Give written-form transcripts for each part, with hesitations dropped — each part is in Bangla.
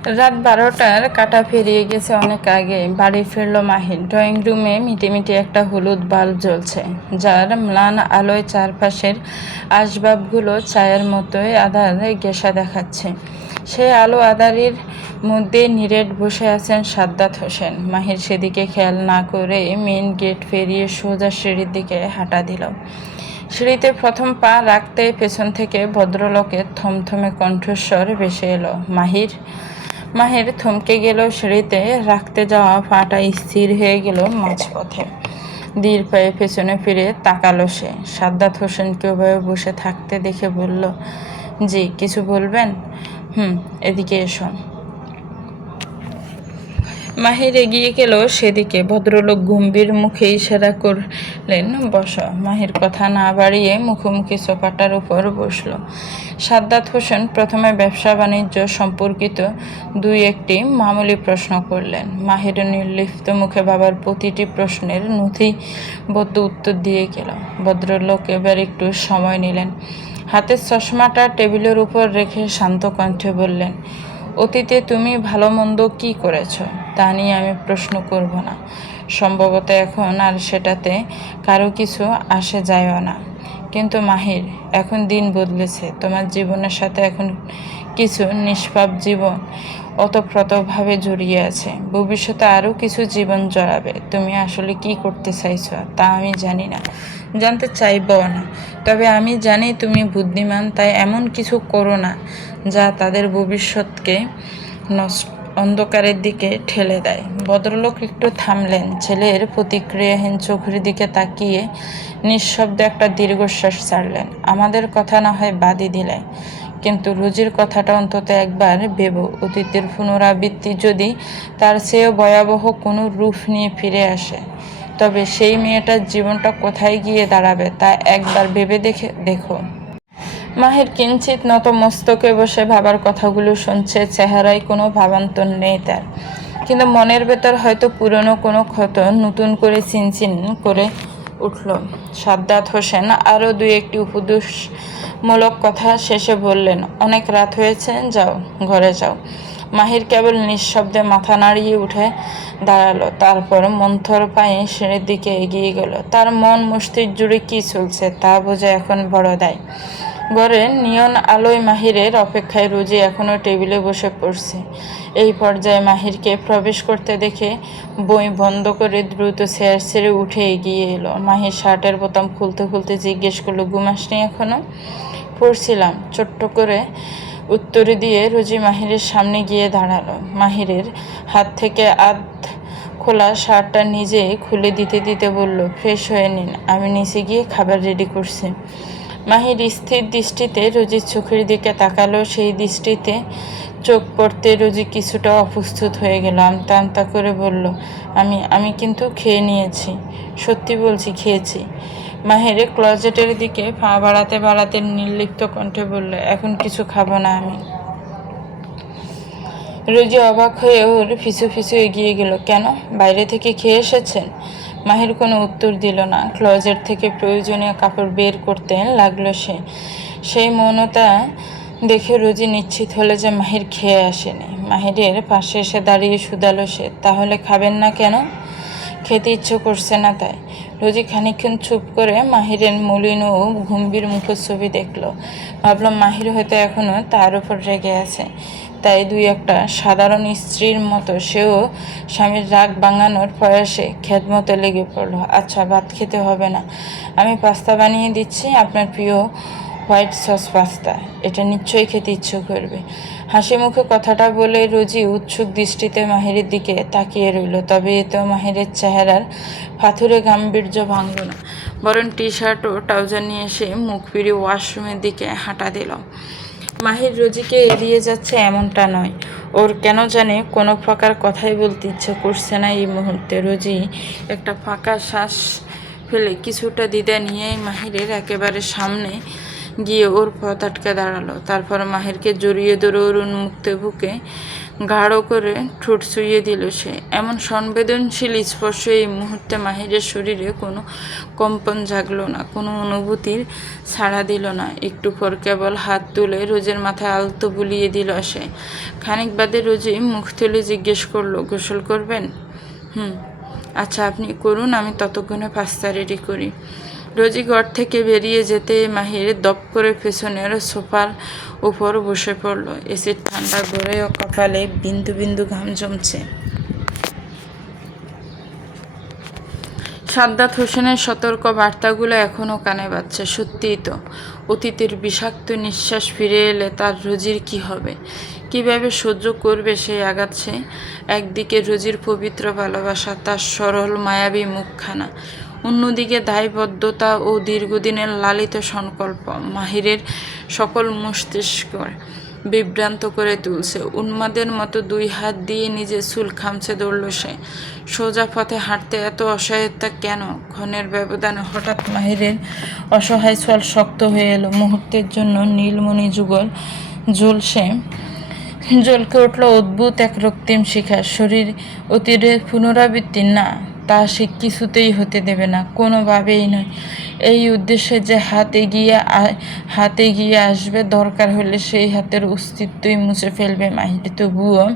রাত 12টার কাঁটা পেরিয়ে গেছে অনেক আগে। বাড়ি ফিরল মাহির। ড্রয়িং রুমে মিটিমিটি একটা হলুদ বাল্ব জ্বলছে, যার ম্লান আলোয় চারপাশের আসবাবগুলো ছায়ার মতোই আঁধার গেঁষা দেখাচ্ছে। সেই আলো আঁধারির মধ্যে নীরেট বসে আছেন সাদ্দাত হোসেন। মাহির সেদিকে খেয়াল না করে মেইন গেট পেরিয়ে সোজা সিঁড়ির দিকে হাঁটা দিল। সিঁড়িতে প্রথম পা রাখতে পেছন থেকে ভদ্রলোকের থমথমে কণ্ঠস্বর ভেসে এলো, মাহির। মাহির থমকে গেল। সিঁড়িতে রাখতে যাওয়া পাটা স্থির হয়ে গেল মাঝপথে। ধীর পায়ে পেছনে ফিরে তাকালো সে। সাদ্দাত হোসেনকে ওভাবে বসে থাকতে দেখে বলল, জি কিছু বলবেন? এদিকে এসো। মাহির এগিয়ে গেল সেদিকে। ভদ্রলোক গম্ভীর মুখে ইশারা করলেন, বসো। মাহির কথা না বাড়িয়ে মুখোমুখি সোফাটার উপর বসল। সাদ্দাত হোসেন প্রথমে ব্যবসা বাণিজ্য সম্পর্কিত দুই একটি মামুলি প্রশ্ন করলেন। মাহির নির্লিপ্ত মুখে বাবার প্রতিটি প্রশ্নের নথিবদ্ধ উত্তর দিয়ে গেল। ভদ্রলোক এবার একটু সময় নিলেন। হাতের চশমাটা টেবিলের উপর রেখে শান্ত কণ্ঠে বললেন, অতীতে তুমি ভালো মন্দ কী করেছ তা নিয়ে আমি প্রশ্ন করব না। সম্ভবত এখন আর সেটাতে কারো কিছু আসে যায়ও না। কিন্তু মাহির, এখন দিন বদলেছে। তোমার জীবনের সাথে এখন কিছু নিষ্পাপ জীবন ওতপ্রোতভাবে জড়িয়ে আছে। ভবিষ্যতে আরও কিছু জীবন জড়াবে। তুমি আসলে কি করতে চাইছো তা আমি জানি না, জানতে চাইবও না। তবে আমি জানি তুমি বুদ্ধিমান, তাই এমন কিছু করো না যা তাদের ভবিষ্যৎকে অন্ধকারের দিকে ঠেলে দেয়। ভদ্রলোক একটু থামলেন। ছেলের প্রতিক্রিয়াহীন চোখের দিকে তাকিয়ে নিঃশব্দে একটা দীর্ঘশ্বাস ছাড়লেন। আমাদের কথা না হয় বাদই দিলে, কিন্তু রুজির কথাটা অন্তত একবার ভেবো। অতীতের পুনরাবৃত্তি যদি তার চেয়েও ভয়াবহ কোনো রূপ নিয়ে ফিরে আসে, তবে সেই মেয়েটার জীবনটা কোথায় গিয়ে দাঁড়াবে তা একবার ভেবে দেখো। মাহির কিঞ্চিত নত মস্তকে বসে ভাবার কথাগুলো শুনছে। চেহারায় কোনো ভাবান্তর নেই তার, কিন্তু মনের ভেতর হয়তো পুরনো কোনো ক্ষত নতুন করে চিনচিন করে উঠল। সাদ্দাত হোসেন আরও দুই একটি উপদেশমূলক কথা শেষে বললেন, অনেক রাত হয়েছে, যাও ঘরে যাও। মাহির কেবল নিঃশব্দে মাথা নাড়িয়ে উঠে দাঁড়ালো। তারপর মন্থর পায়ে সিঁড়ির দিকে এগিয়ে গেল। তার মন মস্তিষ্ক জুড়ে কী চলছে তা বোঝা এখন বড় দায়। ঘরের নিয়ন আলোয় মাহিরের অপেক্ষায় রুজি এখনও টেবিলে বসে পড়ছে। এই পর্যায়ে মাহিরকে প্রবেশ করতে দেখে বই বন্ধ করে দ্রুত চেয়ার ছেড়ে উঠে এগিয়ে এলো। মাহির শার্টের বোতাম খুলতে খুলতে জিজ্ঞেস করলো, ঘুমাসনি এখনো? পড়ছিলাম, ছোট্ট করে উত্তর দিয়ে রুজি মাহিরের সামনে গিয়ে দাঁড়ালো। মাহিরের হাত থেকে খোলা শার্টটা নিজে খুলে দিতে দিতে বলল, ফ্রেশ হয়ে নিন, আমি নিচে গিয়ে খাবার রেডি করছি। মাহির স্থির দৃষ্টিতে রুজির চোখের দিকে তাকালো। সেই দৃষ্টিতে চোখ পড়তে রুজি কিছুটা অপ্রস্তুত হয়ে গেল। আমতা আমতা করে বলল, আমি কিন্তু খেয়ে নিয়েছি, সত্যি বলছি খেয়েছি। মাহির ক্লোজেটের দিকে পা বাড়াতে বাড়াতে নির্লিপ্ত কণ্ঠে বলল, এখন কিছু খাবো না আমি। রুজি অবাক হয়ে ওর পিছু পিছু এগিয়ে গেল। কেন, বাইরে থেকে খেয়ে এসেছেন? মাহির কোনো উত্তর দিল না। ক্লোজেট থেকে প্রয়োজনীয় কাপড় বের করতে লাগলো সে। সেই মৌনতা দেখে রুজি নিশ্চিত হলো যে মাহির খেয়ে আসেনি। মাহিরের পাশে এসে দাঁড়িয়ে শুধালো সে, তাহলে খাবেন না কেন? খেতে ইচ্ছে করছে না তাই। রুজি খানিকক্ষণ চুপ করে মাহিরের মলিন ও গম্ভীর মুখের ছবি দেখল। ভাবলাম মাহির হয়তো এখনও তার উপর রেগে আছে, তাই দুই একটা সাধারণ স্ত্রীর মতো সেও স্বামীর রাগ ভাঙানোর প্রয়াসে খেদমতে লেগে পড়ল। আচ্ছা, ভাত খেতে হবে না, আমি পাস্তা বানিয়ে দিচ্ছি, আপনার প্রিয় হোয়াইট সস পাস্তা। এটা নিশ্চয়ই খেতে ইচ্ছে করবে। হাসি মুখে কথাটা বলে রুজি উৎসুক দৃষ্টিতে মাহিরের দিকে তাকিয়ে রইল। তবে এতেও মাহিরের চেহারার পাথুরে গাম্ভীর্য ভাঙল না, বরং টি শার্ট ও ট্রাউজার নিয়ে এসে মুখ ফিরিয়ে ওয়াশরুমের দিকে হাঁটা দিল। মাহির রুজিকে এড়িয়ে যাচ্ছে এমনটা নয়, ওর কেন জানে কোনো প্রকার কথাই বলতে ইচ্ছে করছে না এই মুহূর্তে। রুজি একটা ফাঁকা শ্বাস ফেলে কিছুটা দ্বিধা নিয়ে মাহিরের একেবারে সামনে গিয়ে ওর পথ আটকে দাঁড়ালো। তারপর মাহিরকে জড়িয়ে ধরে ওর উন্মুক্ত বুকে গাঢ় করে ঠোঁট ছুঁয়ে দিল সে। এমন সংবেদনশীল স্পর্শ এই মুহূর্তে মাহিরের শরীরে কোনো কম্পন জাগলো না, কোনো অনুভূতির ছাড়া দিল না। একটু পর কেবল হাত তুলে রোজের মাথায় আলতো বুলিয়ে দিল সে। খানিক বাদে রোজি মুখ তুলে জিজ্ঞেস করলো, গোসল করবেন? আচ্ছা, আপনি করুন, আমি ততক্ষণে পাস্তা রেডি করি। রোজি ঘর থেকে বেরিয়ে যেতে মাহির দপ করে পেছনের সোফার উপর বসে পড়ল। এসির ঠান্ডা ঘরে ও কপালে বিন্দু বিন্দু ঘাম জমছে। সাদ্দাত হোসেনের সতর্ক বার্তাগুলো এখনও কানে বাজছে। সত্যিই তো, অতীতের বিষাক্ত নিঃশ্বাস ফিরে এলে তার রোজির কি হবে, কিভাবে সহ্য করবে সেই আঘাত সে? একদিকে রোজির পবিত্র ভালোবাসা, তার সরল মায়াবী মুখখানা, অন্যদিকে দায়বদ্ধতা ও দীর্ঘদিনের লালিত সংকল্প মাহিরের সকল মস্তিষ্ক বিভ্রান্ত করে তুলছে। উন্মাদের মতো দুই হাত দিয়ে নিজের চুল খামছে ধরল সে। সোজা পথে হাঁটতে এত অসহায়তা কেন? ক্ষণের ব্যবধানে হঠাৎ মাহিরের অসহায় চল শক্ত হয়ে এলো। মুহূর্তের জন্য নীলমণি যুগল জ্বলকে উঠল অদ্ভুত এক রক্তিম শিখা। শরীর অতীতের পুনরাবৃত্তি না, তা সে কিছুতেই হতে দেবে না, কোনোভাবেই নয়। এই উদ্দেশ্যে যে হাত এগিয়ে আসবে, দরকার হলে সেই হাতের অস্তিত্বই মুছে ফেলবে মাহির। তবুও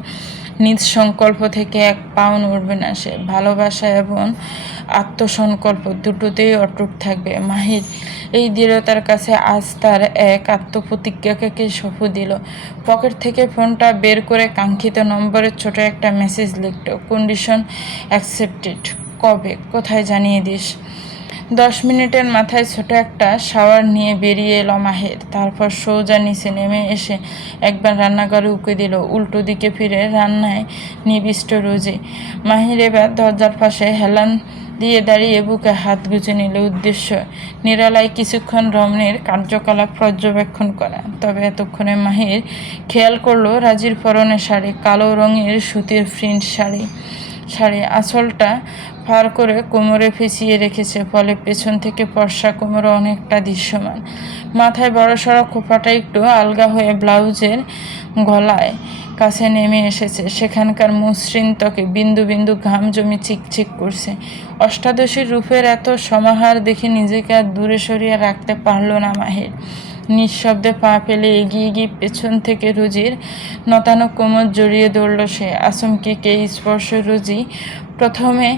নিজ সংকল্প থেকে এক পাও নড়বে না সে। ভালোবাসা এবং আত্মসংকল্প দুটোতেই অটুট থাকবে মাহির। এই দৃঢ়তার কাছে আজ তার এক আত্মপ্রতিজ্ঞাকে শপথ দিল। পকেট থেকে ফোনটা বের করে কাঙ্ক্ষিত নম্বরের ছোট একটা মেসেজ লিখল, কন্ডিশন অ্যাকসেপ্টেড। কবে, কোথায় জানিয়ে দিস। 10 মিনিটের মাথায় ছোট একটা শাওয়ার নিয়ে বেরিয়ে এলো মাহির। তারপর সোজা নিচে নেমে এসে একবার রান্নাঘরে উঁকে দিল। উল্টো দিকে ফিরে রান্নায় নিবিষ্ট রোজি। মাহির এবার দরজার পাশে হেলান দিয়ে দাঁড়িয়ে বুকে হাত গুজে নিল। উদ্দেশ্য নিরালায় কিছুক্ষণ রমণীর কার্যকলাপ পর্যবেক্ষণ করা। তবে এতক্ষণে মাহির খেয়াল করলো রাজির পরনে শাড়ি, কালো রঙের সুতির প্রিন্ট শাড়ি। আঁচলটা ফার করে কোমরে ফেঁচিয়ে রেখেছে, ফলে পেছন থেকে ফর্সা কোমরে অনেকটা দৃশ্যমান। মাথায় বড়সড় খোঁপাটা একটু আলগা হয়ে ব্লাউজের গলায় কাছে নেমে এসেছে। সেখানকার মসৃণ ত্বকে বিন্দু বিন্দু ঘাম জমি চিকচিক করছে। অষ্টাদশীর রূপের এত সমাহার দেখে নিজেকে আর দূরে সরিয়ে রাখতে পারল না মাহির। নিঃশব্দে পা ফেলে এগিয়ে গিয়ে পেছন থেকে রোজির নতানো কোমর জড়িয়ে ধরল সে। আচমকিকে স্পর্শ রোজি প্রথমে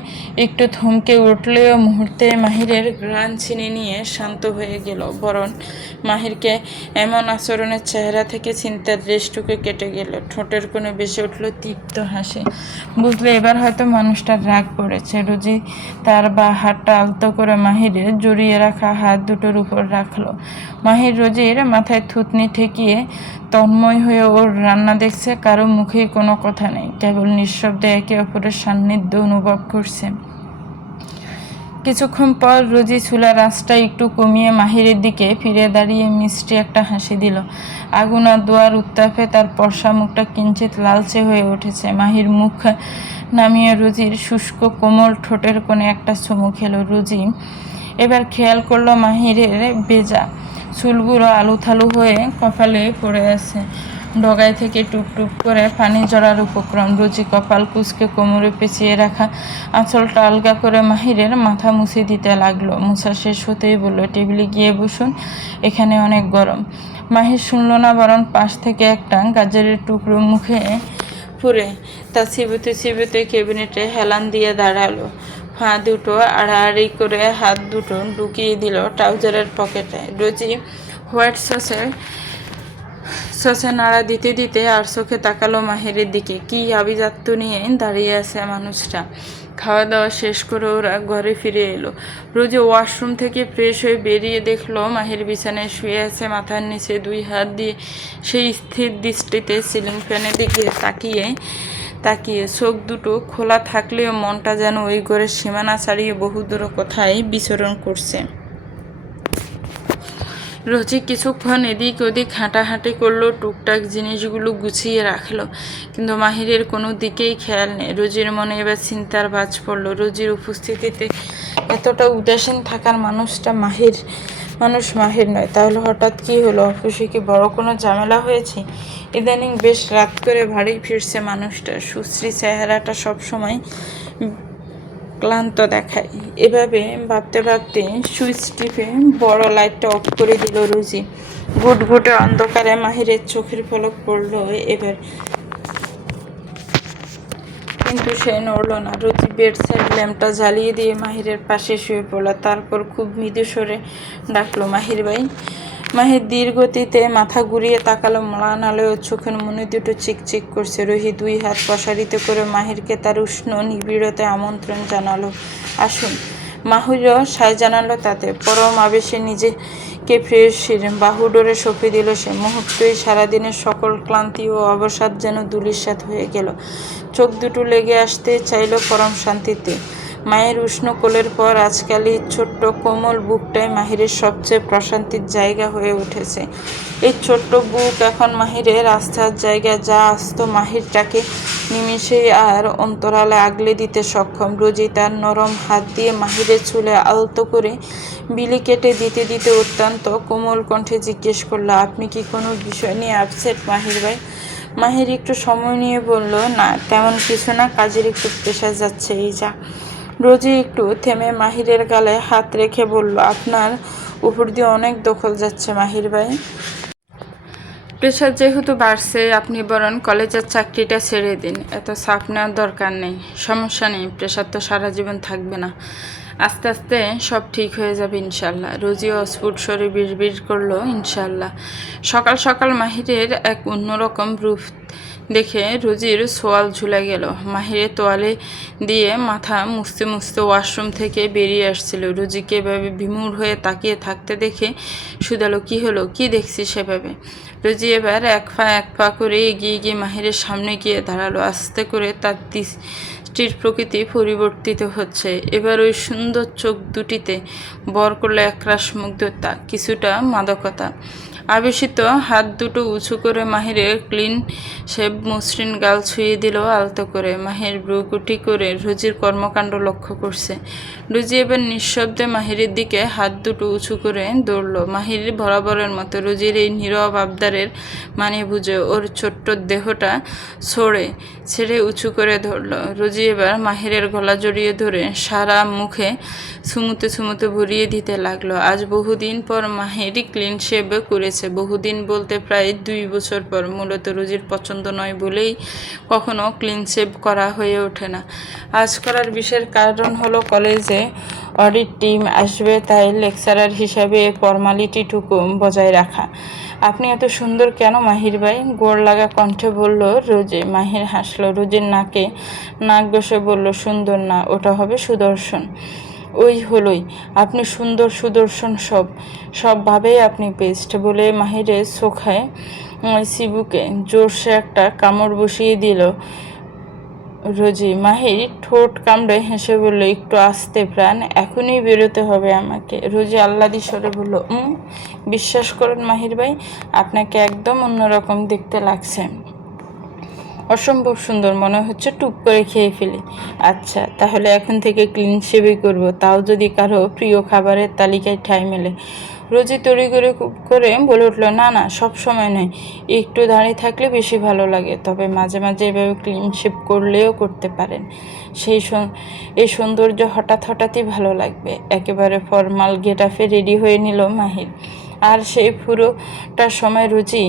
একটু থমকে উঠলেও মুহূর্তে মাহিরের ঘ্রাণ ছিনে নিয়ে শান্ত হয়ে গেল। বরং মাহিরকে এমন আচরণের চেহারা থেকে চিন্তার রেশটুকে কেটে গেল। ঠোঁটের কোণে ভেসে উঠল তৃপ্ত হাসি। বুঝলে এবার হয়তো মানুষটার রাগ পড়েছে। রোজি তার বা হাতটা আলতো করে মাহিরের জড়িয়ে রাখা হাত দুটোর উপর রাখলো। মাহির রোজির মাথায় থুতনি ঠেকিয়ে তন্ময় হয়ে ওর রান্না দেখছে। কারো মুখেই কোনো কথা নেই, কেবল নিঃশব্দে একে অপরের সান্নিধ্য অনুভব করছে। কিছুক্ষণ পর রোজি চুলার আঁচটা একটু কমিয়ে মাহিরের দিকে ফিরে দাঁড়িয়ে মিষ্টি একটা হাসি দিল। আগুন আর দোয়ার উত্তাপে তার ফর্সা মুখটা কিঞ্চিত লালচে হয়ে উঠেছে। মাহির মুখ নামিয়ে রোজির শুষ্ক কোমল ঠোঁটের কোণে একটা চুমু খেলো। রোজি এবার খেয়াল করলো মাহিরের ভেজা চুলগুলো আলুথালু হয়ে কপালে পড়ে আছে। ডগায় থেকে টুপটুপ করে পানি জড়ার উপক্রম। রোজি কপাল কুঁচকে কোমরে পেঁচিয়ে রাখা আঁচলটা আলগা করে মাহিরের মাথা মুছে দিতে লাগলো। মুছা শেষ হতেই বলল, টেবিলে গিয়ে বসুন, এখানে অনেক গরম। মাহির শুনল না, বরং পাশ থেকে একটা গাজরের টুকরো মুখে পুরে তা চিবুতে চিবুতে ক্যাবিনেটে হেলান দিয়ে দাঁড়ালো। পা দুটো আড়াআড়ি করে হাত দুটো ঢুকিয়ে দিল ট্রাউজারের পকেটে। রোজি হোয়াইট সসে নাড়া দিতে দিতে আর চোখে তাকালো মাহিরের দিকে। কি আভিজাত্য নিয়ে দাঁড়িয়ে আছে মানুষটা। খাওয়া দাওয়া শেষ করে ওরা ঘরে ফিরে এলো। রোজি ওয়াশরুম থেকে ফ্রেশ হয়ে বেরিয়ে দেখলো মাহির বিছানায় শুয়ে আছে, মাথার নিচে দুই হাত দিয়ে সেই স্থির দৃষ্টিতে সিলিং ফ্যানের দিকে তাকিয়ে চোখ দুটো খোলা থাকলেও মনটা যেন ওই ঘরের সীমানা ছাড়িয়ে বহুদূর কোথায় বিচরণ করছে। রোজি কিছুক্ষণ এদিক ওদিক হাঁটাহাঁটি করলো, টুকটাক জিনিসগুলো গুছিয়ে রাখলো, কিন্তু মাহিরের কোনো দিকেই খেয়াল নেই। রোজির মনে এবার চিন্তার বাজ পড়ল। রোজির উপস্থিতিতে এতটা উদাসীন থাকার মানুষটা মানুষ মাহির নয়। তাহলে হঠাৎ কি হলো? অফিসে কি বড় কোনো ঝামেলা হয়েছে? ইদানিং বেশ রাত করে বাড়ি ফিরছে মানুষটা। সুশ্রী চেহারাটা সবসময় ক্লান্ত দেখায়। এভাবে ভাবতে ভাবতে সুইচ টিপে বড় লাইটটা অফ করে দিল রুজি। ঘুটঘুটে অন্ধকারে মাহিরের চোখের পলক পড়ল এবার, কিন্তু সে নড়ল না। রুজি বেড সাইড ল্যাম্পটা জ্বালিয়ে দিয়ে মাহিরের পাশে শুয়ে পড়ল। তারপর খুব মৃদু স্বরে ডাকলো, মাহির ভাই। মাহির ধীর গতিতে মাথা ঘুরিয়ে তাকালো। ম্লান আলোয় চোখের মনে দুটো চিকচিক করছে। রোহি দুই হাত প্রসারিত করে মাহিরকে তার উষ্ণ নিবিড়তে আমন্ত্রণ জানালো, আসুন। মাহিরও সায় জানালো তাতে। পরম আবেশে নিজেকে ফ্রেশির বাহুডোরে সঁপে দিল সে। মুহূর্তেই সারাদিনের সকল ক্লান্তি ও অবসাদ যেন ধূলিসাৎ হয়ে গেল। চোখ দুটো লেগে আসতে চাইল পরম শান্তিতে। মায়ের উষ্ণ কোলের পর আজকাল এই ছোট্ট কোমল বুকটাই মাহিরের সবচেয়ে প্রশান্তির জায়গা হয়ে উঠেছে। এই ছোট্ট বুক এখন মাহিরের আস্থার জায়গা, যা আসত মাহিরটাকে নিমিষেই আর অন্তরালে আগলে দিতে সক্ষম। রোজি তার নরম হাত দিয়ে মাহিরের চুলে আলতো করে বিলি কেটে দিতে দিতে অত্যন্ত কোমল কণ্ঠে জিজ্ঞেস করলো, আপনি কি কোনো বিষয় নিয়ে আপসেট মাহির ভাই? মাহির একটু সময় নিয়ে বলল, না তেমন কিছু না, কাজের একটু প্রেশার যাচ্ছে এই যা। রোজি একটু থেমে মাহিরের গালে হাত রেখে বলল, আপনার উপর দিয়ে অনেক দখল যাচ্ছে মাহির ভাই। প্রেশার যেহেতু বাড়ছে, আপনি বরং কলেজের চাকরিটা ছেড়ে দিন। এত চাপ নেওয়ার দরকার নেই। সমস্যা নেই, প্রেশার তো সারা জীবন থাকবে না। আস্তে আস্তে সব ঠিক হয়ে যাবে ইনশাল্লাহ। রোজি অস্ফুট স্বরে বিড়বিড় করলো, ইনশাল্লাহ। সকাল সকাল মাহিরের এক অন্যরকম রূপ দেখে রোজির সোয়াল ঝুলে গেল। মাহিরের তোয়ালে দিয়ে মাথা মুছতে মুছতে ওয়াশরুম থেকে বেরিয়ে আসছিল। রোজিকে এভাবে বিমূঢ় হয়ে তাকিয়ে থাকতে দেখে শুধালো, কি হলো, কি দেখছি সেভাবে? রোজি এবার এক পা করে এগিয়ে গিয়ে মাহিরের সামনে গিয়ে দাঁড়ালো। আস্তে করে তার দৃষ্টির প্রকৃতি পরিবর্তিত হচ্ছে। এবার ওই সুন্দর চোখ দুটিতে বর করলো একরাশ মুগ্ধতা, কিছুটা মাদকতা। আবেশিত হাত দুটো উঁচু করে মাহিরের ক্লিন শেভ মসৃণ গাল ছুঁয়ে দিল আলতো করে। মাহির ভ্রুকুটি করে রোজির কর্মকাণ্ড লক্ষ্য করছে। রোজি এবার নিঃশব্দে মাহিরের দিকে হাত দুটো উঁচু করে দৌড়ল। মাহির বরাবরের মতো রোজির এই নীরব আবদারের মানে বুঝে ওর ছোট্ট দেহটা ছেড়ে উঁচু করে ধরল। রোজি এবার মাহিরের গলা জড়িয়ে ধরে সারা মুখে চুমুতে চুমুতে ভরিয়ে দিতে লাগলো। আজ বহুদিন পর মাহির ক্লিন শেভ করেছে। বহুদিন বলতে প্রায় 2 বছর পর। মূলত রোজির পছন্দ নয় বলেই কখনো ক্লিন শেভ করা হয়ে ওঠে না। আজ করার বিশেষ কারণ হলো কলেজে অডিট টিম আসবে, তাই লেকচারার হিসাবে ফর্মালিটিটুকু বজায় রাখা। আপনি এত সুন্দর কেন মাহির ভাই? গোড় লাগা কণ্ঠে বলল রোজি। মাহির হাসলো। রোজির নাকে নাক ঘষে বলল, সুন্দর না, ওটা হবে সুদর্শন। ওই হলোই, আপনি সুন্দর সুদর্শন সবভাবেই আপনি বেস্ট। বলে মাহিরের চোখায় চিবুকে জোরসে একটা কামড় বসিয়ে দিল রোজি। মাহির ঠোঁট কামড়ে হেসে বলল, একটু আস্তে প্রাণ, এখনই বেরোতে হবে আমাকে। রোজি আহ্লাদি স্বরে বলল, বিশ্বাস করুন মাহির ভাই, আপনাকে একদম অন্যরকম দেখতে লাগছে। অসম্ভব সুন্দর, মনে হচ্ছে টুপ করে খেয়ে ফেলি। আচ্ছা, তাহলে এখন থেকে ক্লিন শেভই করব, তাও যদি কারো প্রিয় খাবারের তালিকায় ঠাঁই মেলে। রোজি তড়িঘড়ি করে বলে উঠল, না না, সব সময় নয়, একটু দাঁড়িয়ে থাকলে বেশি ভালো লাগে। তবে মাঝে মাঝে এভাবে ক্লিন শেভ করলেও করতে পারেন। এই সৌন্দর্য হঠাৎই ভালো লাগবে। একেবারে ফর্মাল গেটআপে রেডি হয়ে নিল মাহির। আর সেই পুরোটা সময় রুচি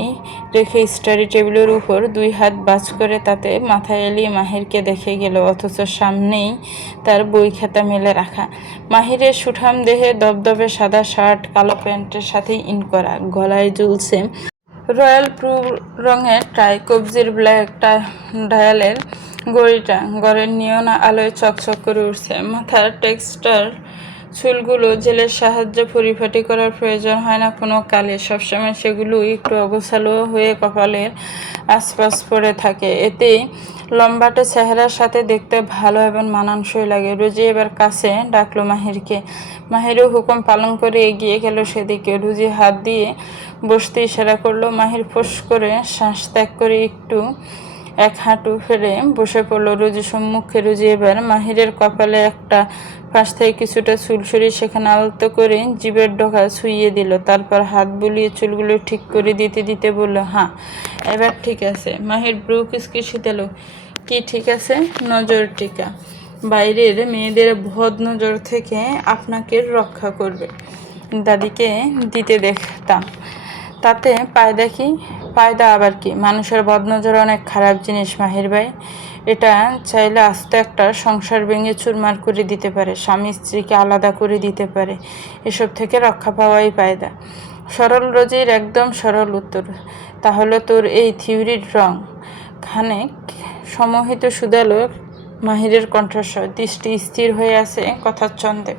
রেখে স্টাডি টেবিলের উপর 2 হাত বাজ করে তাতে মাথা এলিয়ে মাহিরকে দেখে গেল, অথচ সামনেই তার বই খাতা মেলে রাখা। মাহিরের সুঠাম দেহে দবদবে সাদা শার্ট, কালো প্যান্টের সাথে ইন করা, গলায় ঝুলছে রয়্যাল ব্লু রঙের টাই, কবজির ব্ল্যাক ডায়ালের ঘড়িটা ঘরের নিয়ন আলোয় চকচক করে উঠছে। মাথার টেক্সটার চুলগুলো জেলের সাহায্যে পরিপাটি করার প্রয়োজন হয় না কোনো কালে। সবসময় সেগুলো একটু অগোছালো হয়ে কপালের আশপাশ পড়ে থাকে। এতে লম্বাটে চেহারার সাথে দেখতে ভালো এবং মানানসই লাগে। রোজি এবার কাছে ডাকলো মাহিরকে। মাহিরও হুকুম পালন করে এগিয়ে গেল সেদিকে। রোজি হাত দিয়ে বসতে ইশারা করলো। মাহির ফোঁস করে শ্বাস ত্যাগ করে একটু এক হাঁটু ফেলে বসে পড়ল রোজি সম্মুখে। রোজি এবার মাহিরের কপালে একটা পাশ থেকে কিছুটা চুল সরিয়ে সেখানে আলতো করে জিভের ডগা ছুঁইয়ে দিল। তারপর হাত বুলিয়ে চুলগুলো ঠিক করে দিতে দিতে বলল, হ্যাঁ এবার ঠিক আছে। মাহির ব্রু কুচকুচি দিল। কি ঠিক আছে? নজর টিকা বাইরের মেয়েদের বদ নজর থেকে আপনাকে রক্ষা করবে। দাদিকে দিতে দেখতাম, তাতে ফায়দা কি? ফায়দা আবার কি? মানুষের বদনজর অনেক খারাপ জিনিস মাহির ভাই। এটা চাইলে আস্ত একটা সংসার ভেঙে চুরমার করে দিতে পারে, স্বামী স্ত্রীকে আলাদা করে দিতে পারে। এসব থেকে রক্ষা পাওয়াই ফায়দা। সরল রোজির একদম সরল উত্তর। তাহলে তোর এই থিওরির রং? খানিক সমহিত শুধালো মাহিরের কণ্ঠস্বর, দৃষ্টি স্থির হয়ে আছে কথার ছন্দে।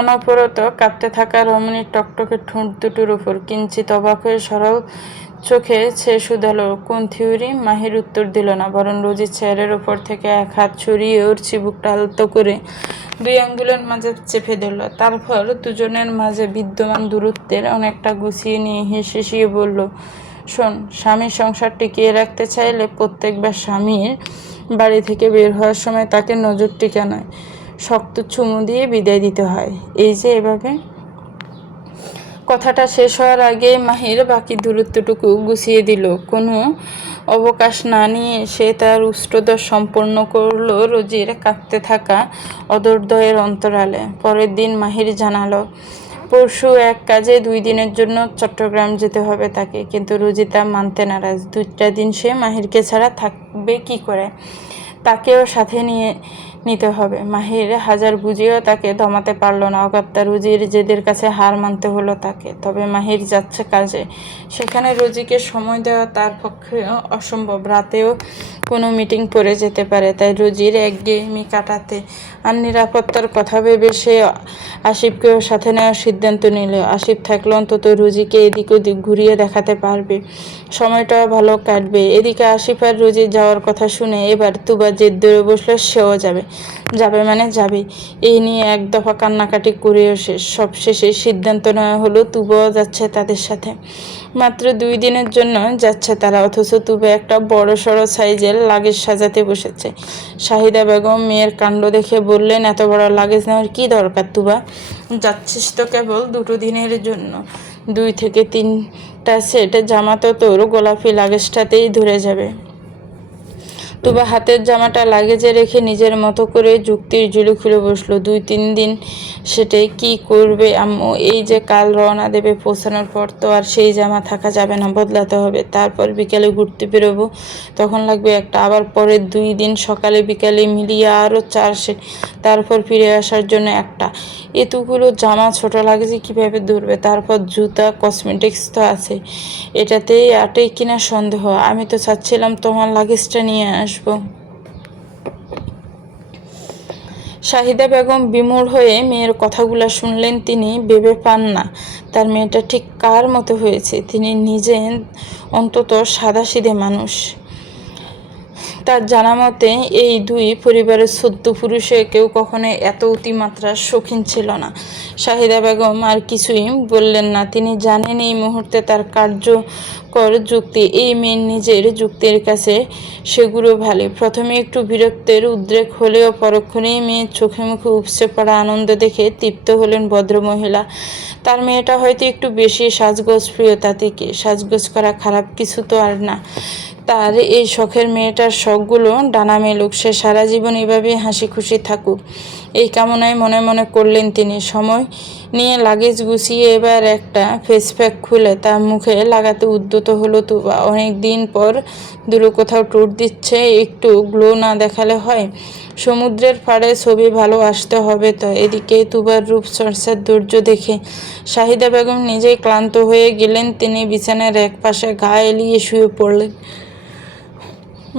অনবরত কাঁপতে থাকা রমণীর টকটকে ঠোঁট দুটোর উপর কিঞ্চিত অবাক হয়ে সরল চোখে সে শুধালো, কোন থিওরি? মাহির উত্তর দিল না, বরং রোজির চেয়ারের ওপর থেকে এক হাত ছড়িয়ে ওর চিবুকটা আলতো করে 2 আঙ্গুলের মাঝে চেপে ধরল। তারপর দুজনের মাঝে বিদ্যমান দূরত্বের অনেকটা গুছিয়ে নিয়ে হেসে বলল, শোন, স্বামীর সংসার টিকিয়ে রাখতে চাইলে প্রত্যেকবার স্বামীর বাড়ি থেকে বের হওয়ার সময় তাকে নজর টিকা নয়, শক্ত চুমু দিয়ে বিদায় দিতে হয়। এই যে এভাবে। কথাটা শেষ হওয়ার আগে মাহির বাকি দূরত্বটুকু গুছিয়ে দিল। কোনো অবকাশ না নিয়ে সে তার উষ্ট্রদর সম্পন্ন করল রোজির কাঁপতে থাকা অদরদয়ের অন্তরালে। পরের দিন মাহির জানালো, পরশু এক কাজে 2 দিনের জন্য চট্টগ্রাম যেতে হবে তাকে। কিন্তু রোজি তা মানতে নারাজ। 2টা দিন সে মাহিরকে ছাড়া থাকবে কি করে? তাকেও সাথে নিতে হবে। মাহির হাজার বুঝিয়েও তাকে দমাতে পারল না। অগত্যা রোজির জেদের কাছে হার মানতে হলো তাকে। তবে মাহির যাচ্ছে কাজে, সেখানে রোজিকে সময় দেওয়া তার পক্ষে অসম্ভব। রাতেও কোনো মিটিং পড়ে যেতে পারে। তাই রোজির একঘেয়েমি কাটাতে আর নিরাপত্তার কথা ভেবে সে আসিফকেও সাথে নেওয়ার সিদ্ধান্ত নিল। আসিফ থাকলে অন্তত রোজিকে এদিক ওদিক ঘুরিয়ে দেখাতে পারবে, সময়টাও ভালো কাটবে। এদিকে আসিফ আর রোজির যাওয়ার কথা শুনে এবার তুবা জেদ ধরে বসলে সেও যাবে। যাবে মানে যাবে, এই নিয়ে এক দফা কান্নাকাটি করেও শেষ। সবশেষে সিদ্ধান্ত নেওয়া হলো তুবাও যাচ্ছে তাদের সাথে। মাত্র 2 দিনের জন্য যাচ্ছে তারা, অথচ তুবা একটা বড় সড়ো সাইজের লাগেজ সাজাতে বসেছে। শাহিদা বেগম মেয়ের কাণ্ড দেখে বললেন, এত বড় লাগেজ নেওয়ার কি দরকার তুবা? যাচ্ছিস তো কেবল 2 দিনের জন্য। 2 থেকে 3টা সেট জামা তো তোর গোলাপি লাগেজটাতেই ধরে যাবে। তুবা হাতের জামাটা লাগেজে রেখে নিজের মতো করে যুক্তির ঝুলি খুলে বসলো। 2-3 দিন সেটে কি করবে আম্মু? এই যে কাল রওনা দেবে, পৌঁছানোর পর তো আর সেই জামা থাকা যাবে না, বদলাতে হবে। তারপর বিকালে ঘুরতে বেরোবো, তখন লাগবে একটা। আবার পরের 2 দিন সকালে বিকালে মিলিয়ে আরও 4 সেট, তারপর ফিরে আসার জন্য একটা। এতগুলো জামা ছোট লাগেজে কীভাবে ধরবে? তারপর জুতা, কসমেটিক্স তো আছে, এটাতেই আটে কিনা সন্দেহ। আমি তো চাচ্ছিলাম তোমার লাগেজটা নিয়ে আসবো। শাহিদা বেগম বিমূঢ় হয়ে মেয়ের কথাগুলো শুনলেন। তিনি ভেবে পান না তার মেয়েটা ঠিক কার মতো হয়েছে। তিনি নিজে অন্তত সাদাসিধে মানুষ। তার জানা মতে এই 2 পরিবারের 14 পুরুষে কেউ কখনো এত অতিমাত্রার শৌখিন ছিল না। শাহিদা বেগম আর কিছুই বললেন না। তিনি জানেন এই মুহূর্তে তার কার্যকর যুক্তি এই মেয়ের নিজের যুক্তির কাছে সেগুলো ভালো। প্রথমে একটু বিরক্তের উদ্রেক হলেও পরক্ষণেই মেয়ের চোখে মুখে উপচে পড়া আনন্দ দেখে তৃপ্ত হলেন ভদ্রমহিলা। তার মেয়েটা হয়তো একটু বেশি সাজগোজ প্রিয়, তাতে কি? সাজগোজ করা খারাপ কিছু তো আর না। তার এই শখের মেয়েটার শখগুলো ডানা মেলুক, সে সারা জীবন এভাবেই হাসি খুশি থাকুক, এই কামনায় মনে মনে করলেন তিনি। সময় নিয়ে লাগেজ গুছিয়ে এবার একটা ফেসপ্যাক খুলে তার মুখে লাগাতে উদ্যত হলো তুবা। অনেক দিন পর দূরে কোথাও ট্যুর দিচ্ছে, একটু গ্লো না দেখালে হয়? সমুদ্রের পাড়ে ছবি ভালো আসতে হবে তো। এদিকে তুবার রূপচর্চার ধৈর্য দেখে শাহিদা বেগম নিজেই ক্লান্ত হয়ে গেলেন। তিনি বিছানার এক পাশে গা এলিয়ে শুয়ে পড়লেন।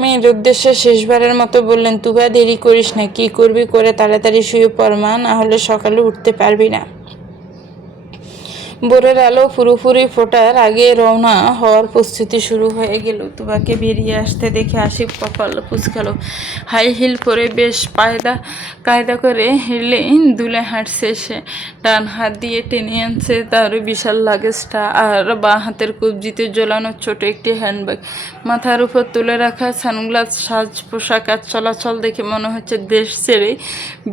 মেয়ের উদ্দেশ্যে শেষবারের মতো বললেন, তুবা দেরি করিস না, কি করবি করে তাড়াতাড়ি শুয়ে পড় মা, না হলে সকালে উঠতে পারবি না। ভোরের আলো পুরোপুরি ফোটার আগে রওনা হওয়ার প্রস্তুতি শুরু হয়ে গেল। তুবাকে বেরিয়ে আসতে দেখে আসিফ কপাল কুঁচকালো। হাই হিল পরে বেশ কায়দা করে হেলে দুলে হাঁটছে সে। ডান হাত দিয়ে টেনে আনছে তার বিশাল লাগেজটা, আর বাঁ হাতের কবজিতে ঝোলানো ছোট একটি হ্যান্ডব্যাগ। মাথার উপর তুলে রাখা সানগ্লাস, সাজ পোশাক আর চলাচল দেখে মনে হচ্ছে দেশ ছেড়ে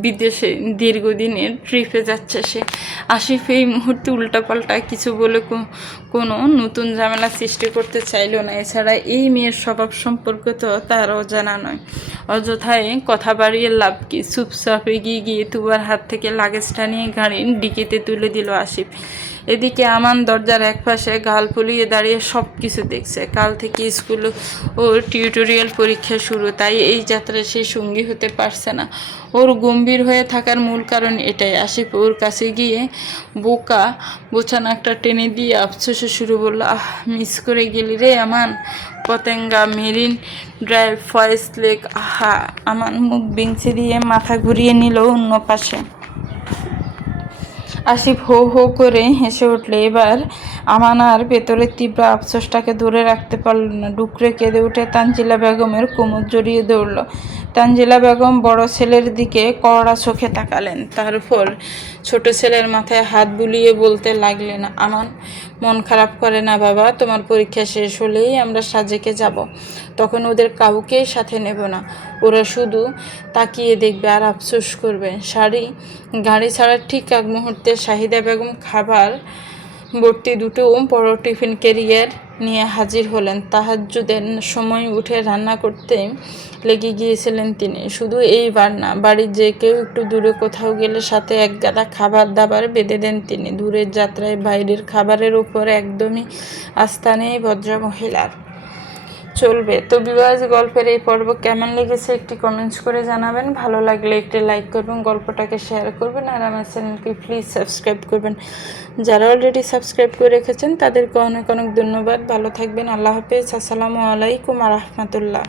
বিদেশে দীর্ঘদিনের ট্রিপে যাচ্ছে সে। আসিফ এই মুহূর্তে উল্টাপাল্টা কিছু বলে কোনো নতুন ঝামেলা সৃষ্টি করতে চাইল না। এছাড়া এই মেয়ের স্বভাব সম্পর্কে তো তার অজানা নয়। অযথায় কথা বাড়িয়ে লাভ কি? চুপচাপ এগিয়ে গিয়ে তুবার হাত থেকে লাগেজটা নিয়ে গাড়ির ডিকিতে তুলে দিল আসিফ। এদিকে আমান দরজার একপাশে গাল ফুলিয়ে দাঁড়িয়ে সব কিছু দেখছে। কাল থেকে স্কুল ও টিউটোরিয়াল পরীক্ষা শুরু, তাই এই যাত্রায় সে সঙ্গী হতে পারছে না। ওর গম্ভীর হয়ে থাকার মূল কারণ এটাই। আসিফ ওর কাছে গিয়ে বোচানা একটা টেনে দিয়ে আফসোসে শুরু বলল, আহ, মিস করে গেলি রে Aman. Patenga, Marine Drive, Foy's Lake. আহা! আমান মুখ বেঞ্চে দিয়ে মাথা ঘুরিয়ে নিল অন্য পাশে। আসিফ হো হো করে হেসে উঠল। এবার আমান আর ভেতরের তীব্র আফসোসটাকে ধরে রাখতে পারল না। ডুকরে কেঁদে উঠে তানজিলা বেগমের কোমর জড়িয়ে দৌড়ল। তানজিলা বেগম বড় ছেলের দিকে কড়া চোখে তাকালেন, তারপর ছোট ছেলের মাথায় হাত বুলিয়ে বলতে লাগলেন, আমান, মন খারাপ করে না বাবা, তোমার পরীক্ষা শেষ হলেই আমরা সাজেকে যাব। তখন ওদের কাউকেই সাথে নেব না। ওরা শুধু তাকিয়ে দেখবে আর আফসোস করবে। গাড়ি ছাড়ার ঠিক আগ মুহূর্তে শাহিদা বেগম খাবার ভর্তি দুটো বড় টিফিন ক্যারিয়ার নিয়ে হাজির হলেন। তাহাজ্জুদের সময় উঠে রান্না করতে লেগে গিয়েছিলেন তিনি। শুধু এইবার না, বাড়ির যে কেউ একটু দূরে কোথাও গেলে সাথে এক গাদা খাবার দাবার বেঁধে দেন তিনি। দূরের যাত্রায় বাইরের খাবারের উপর একদমই আস্থা নেই ভদ্রমহিলার। চলবে তো ভিউয়ার্স, গল্পের এই পর্ব কেমন লেগেছে একটি কমেন্টস করে জানাবেন। ভালো লাগলে একটি লাইক করবেন, গল্পটাকে শেয়ার করবেন, আর আমার চ্যানেলকে প্লিজ সাবস্ক্রাইব করবেন। যারা অলরেডি সাবস্ক্রাইব করে রেখেছেন তাদেরকে অনেক অনেক ধন্যবাদ। ভালো থাকবেন। আল্লাহ হাফেজ। আসসালামু আলাইকুম ওয়া রাহমাতুল্লাহ।